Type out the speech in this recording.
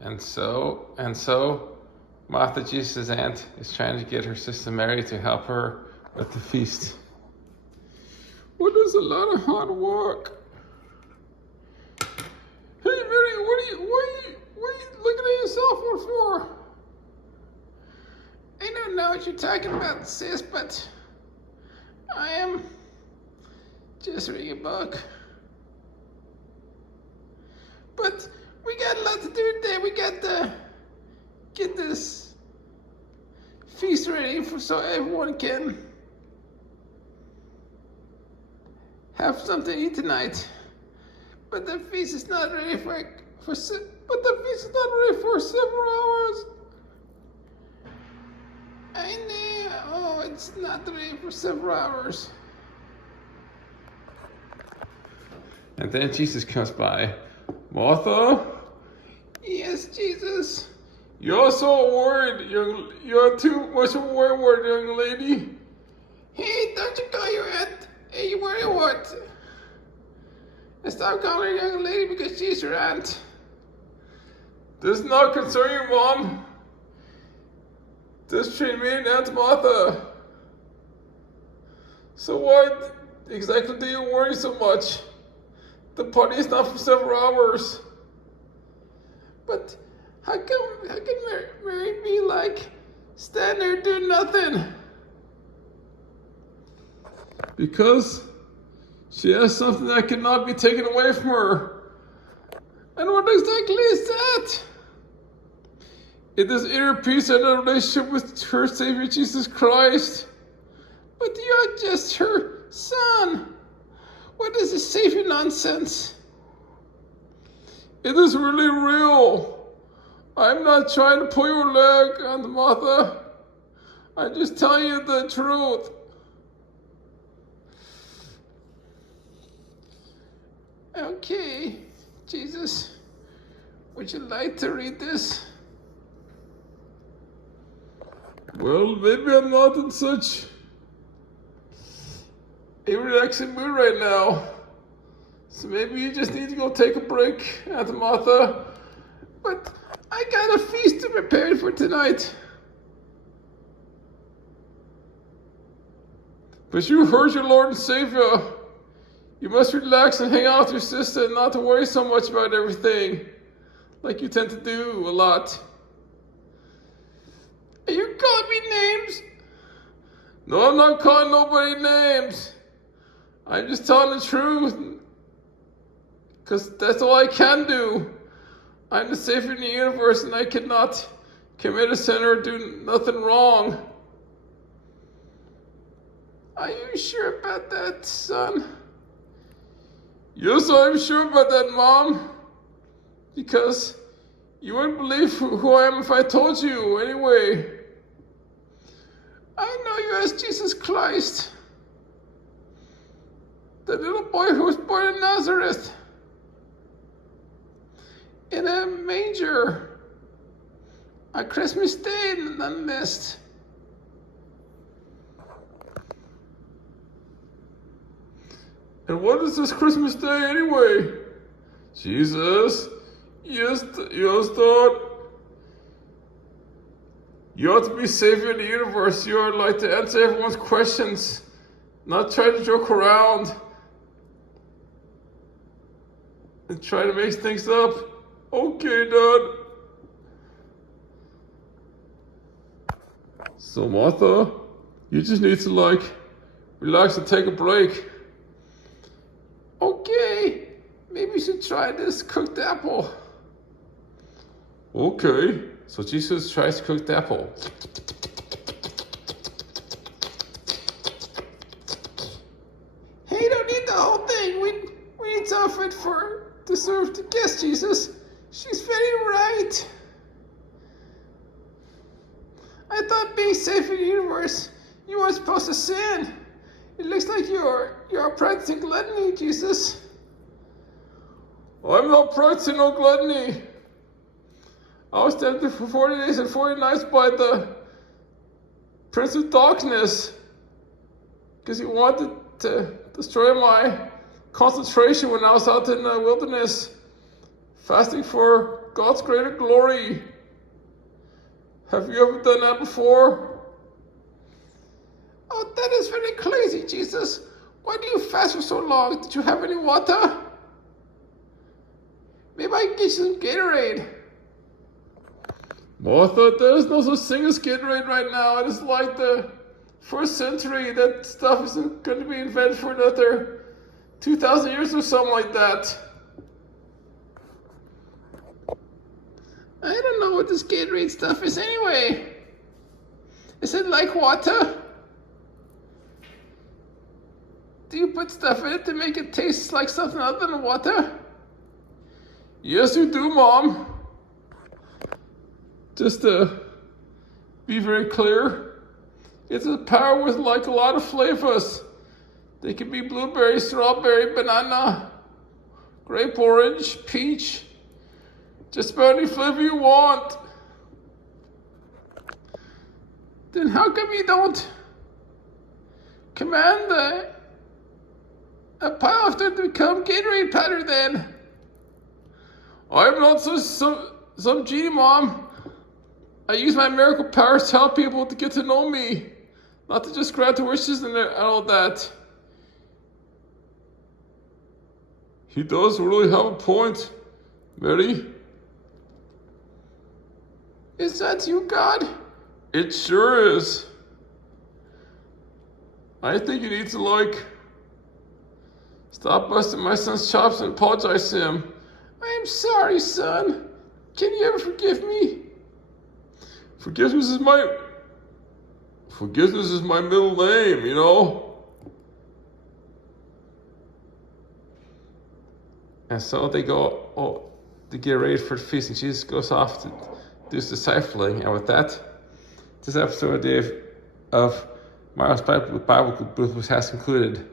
And so, Martha, Jesus' aunt, is trying to get her sister Mary to help her with the feast. Well, there's a lot of hard work. Hey, Mary, what are you looking at yourself for? I don't know what you're talking about, sis, but I am just reading a book. But we got a lot to do today. We got to get this feast ready so everyone can have something to eat tonight. But the feast is not ready for several hours. I know. Oh, it's not ready for several hours. And then Jesus comes by. Martha? Yes, Jesus. You're so worried, you're too much of a worried, young lady. Hey, don't you call your aunt? Hey, you worry what? And stop calling her young lady because she's your aunt. Does not concern you, Mom. Just treat me and Aunt Martha. So what exactly do you worry so much? The party is not for several hours. But how can Mary be like, stand there doing nothing? Because she has something that cannot be taken away from her. And what exactly is that? It is inner peace and a relationship with her Savior Jesus Christ. But you are just her son. What is this Savior nonsense? It is really real. I'm not trying to pull your leg, Aunt Martha. I'm just telling you the truth. Okay, Jesus, would you like to read this? Well, maybe I'm not in such a relaxing mood right now. So maybe you just need to go take a break, Aunt Martha. But I got a feast to prepare for tonight. But you heard your Lord and Savior. You must relax and hang out with your sister and not to worry so much about everything, like you tend to do a lot. Are you calling me names? No, I'm not calling nobody names. I'm just telling the truth. Because that's all I can do. I'm the Savior in the universe and I cannot commit a sin or do nothing wrong. Are you sure about that, son? Yes, I'm sure about that, Mom. Because you wouldn't believe who I am if I told you anyway. I know you as Jesus Christ, the little boy who was born in Nazareth, in a manger, on Christmas Day in the mist. And what is this Christmas Day anyway? Jesus, yes, thought. You ought to be Savior in the universe. You ought like to answer everyone's questions, not try to joke around and try to make things up. Okay, Dad. So Martha, you just need to relax and take a break. Okay, maybe you should try this cooked apple. Okay, so Jesus tries cooked apple. Hey, don't eat the whole thing. We need some of it to serve the guest, Jesus. She's very right. I thought being safe in the universe, you weren't supposed to sin. It looks like you're practicing gluttony, Jesus. I'm not practicing no gluttony. I was tempted for 40 days and 40 nights by the Prince of Darkness because he wanted to destroy my concentration when I was out in the wilderness fasting for God's greater glory. Have you ever done that before? Oh, that is very crazy, Jesus. Why do you fast for so long? Did you have any water? Maybe I can get you some Gatorade. Martha, there's no such thing as Gatorade right now. It is like the first century. That stuff isn't going to be invented for another 2,000 years or something like that. I don't know what this Gatorade stuff is anyway. Is it like water? Do you put stuff in it to make it taste like something other than water? Yes, you do, Mom. Just to be very clear, it's a power with like a lot of flavors. They can be blueberry, strawberry, banana, grape, orange, peach. Just about any flavor you want. Then how come you don't command a powerlifter to become Gatorade powder then? I'm not some genie, Mom. I use my miracle powers to help people to get to know me, not to just grant wishes and all that. He does really have a point, Mary. Is that you, God? It sure is. I think you need to, stop busting my son's chops and apologize to him. I'm sorry, son. Can you ever forgive me? Forgiveness is my middle name, you know? And so they go, to get ready for the feast, and Jesus goes off to do his discipling. And with that, this episode of Miles Bible Bloopers has concluded.